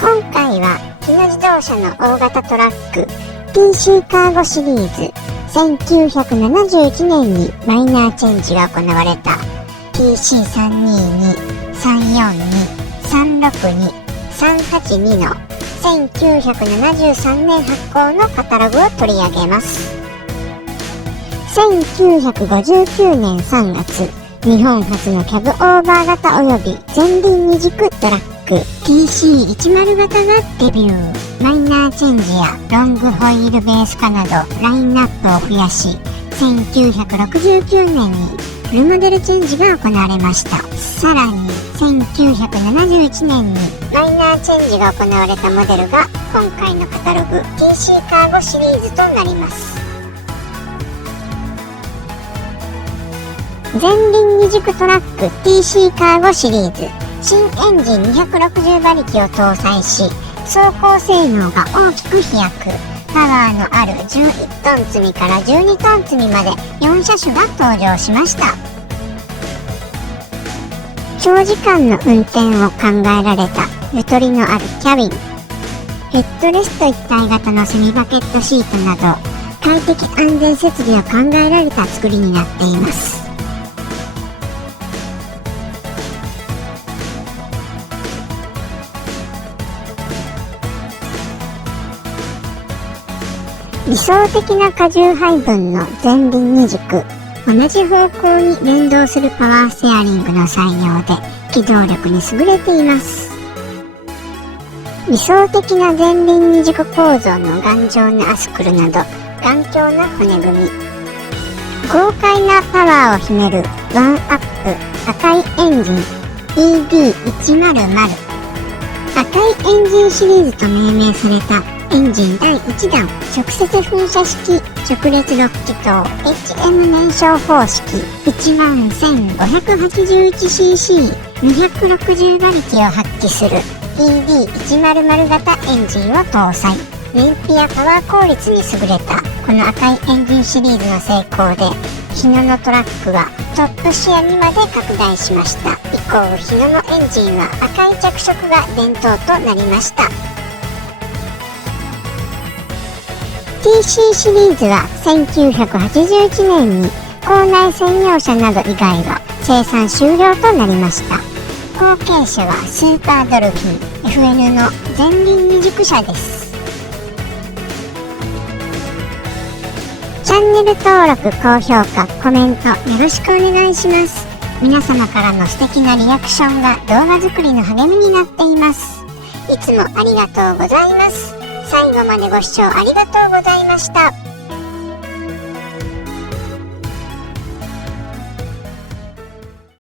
今回は日野自動車の大型トラック TC カーゴシリーズ1971年にマイナーチェンジが行われた TC322、342、362、382の1973年発行のカタログを取り上げます。1959年3月、日本初のキャブオーバー型及び前輪二軸トラック TC10 型がデビュー。マイナーチェンジやロングホイールベース化などラインナップを増やし、1969年にフルモデルチェンジが行われました。さらに1971年にマイナーチェンジが行われたモデルが今回のカタログ TC カーゴシリーズとなります。前輪二軸トラック TC カーゴシリーズ、新エンジン260馬力を搭載し、走行性能が大きく飛躍。パワーのある11トン積みから12トン積みまで4車種が登場しました。長時間の運転を考えられたゆとりのあるキャビン、ヘッドレスト一体型のセミバケットシートなど快適安全設備を考えられた作りになっています。理想的な荷重配分の前輪二軸、同じ方向に連動するパワーステアリングの採用で機動力に優れています。理想的な前輪二軸構造の頑丈なアスクルなど頑強な骨組み、豪快なパワーを秘めるワンアップ赤いエンジン ED100、 赤いエンジンシリーズと命名されたエンジン第1弾、直接噴射式直列6気筒 HM 燃焼方式 11,581cc、 260馬力を発揮する ED100 型エンジンを搭載。燃費やパワー効率に優れたこの赤いエンジンシリーズの成功で、日野のトラックはトップシェアにまで拡大しました。以降、日野のエンジンは赤い着色が伝統となりました。TC シリーズは1981年に校内専用車など以外は生産終了となりました。後継車はスーパードルフィン FN の前輪二軸車です。チャンネル登録、高評価、コメントよろしくお願いします。皆様からの素敵なリアクションが動画作りの励みになっています。いつもありがとうございます。最後までご視聴ありがとうございました。